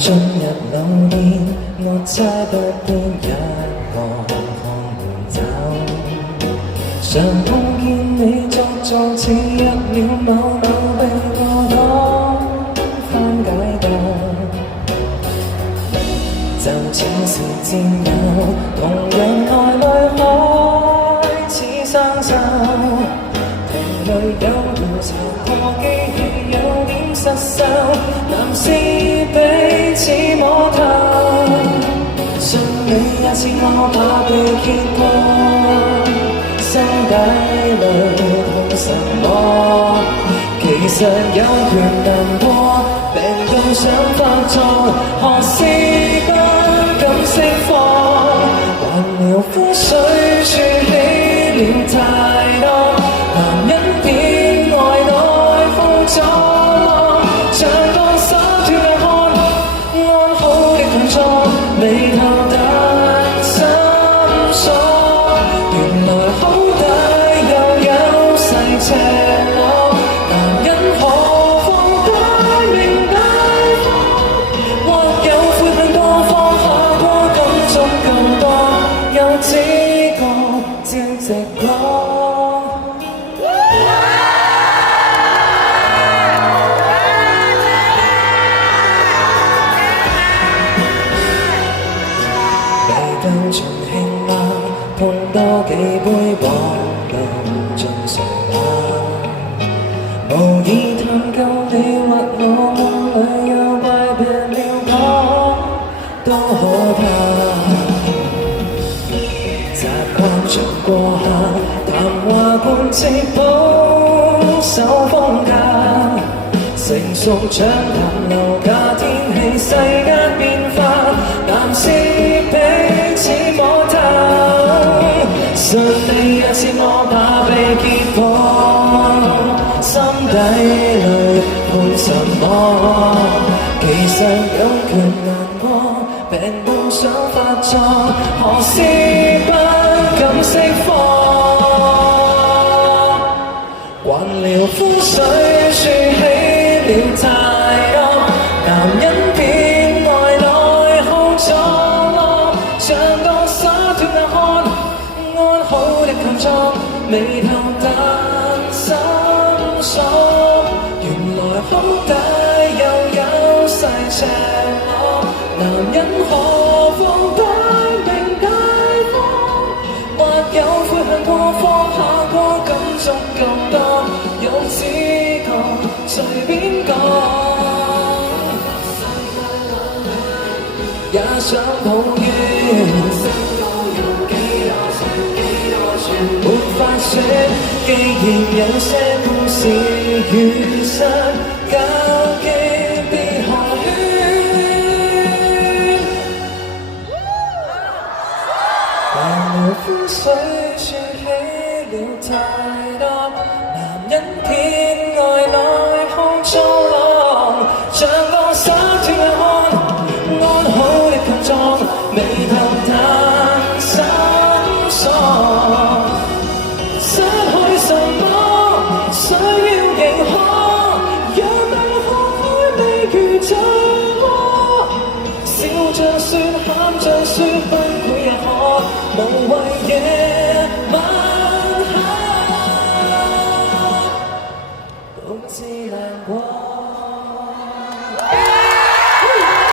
進入流年，我差不多一個看門走。常碰見你作狀似入了某某被我當翻解救，就似是戰友，同樣愛侶開始生鏽。瓶裏有調查過機器有點失手，男士彼此摸透，信你也是我怕被揭破，心底裏痛什麼？其實有權能過，病到想發作，何時不敢釋放？還療膚水說起了太多，男人偏愛內褲裝，像個灑脫的看，安好的動作，眉頭但深鎖，原來好底又有細赤裸，男人何況大名大方，或有悔恨過放下過感觸更多，又只覺照直講。未夠盡興嗎？碰多幾杯往路盡誰嗎？無意探究你或我夢裏有怪病了講，多可怕。習慣着過客，談話貫徹保守風格，成熟暢談樓價天氣世間變化，男士彼此摸透，信你也是我怕被揭破，心底裏判什麼？其實有權難過，病到想發作，何時不敢釋放？還療膚水說起了太多，男人偏愛內耗作惡，像個灑脫的看，安好的強壯，眉頭但深鎖，原來好底又有細赤裸，男人何況大名大方，或有悔恨過放下過感觸更多，又只覺隨便講，也想抱怨，沒法說，既然有些故事與實交經別寒暄，但療膚水說起了太多，男人偏愛內耗作浪，像個灑脫的看，安好的強壯，眉頭但深鎖，失去什麼？想要認可，讓你看開未如這麼，笑着說，喊着說，崩潰也可，無謂野蠻下，獨自難過。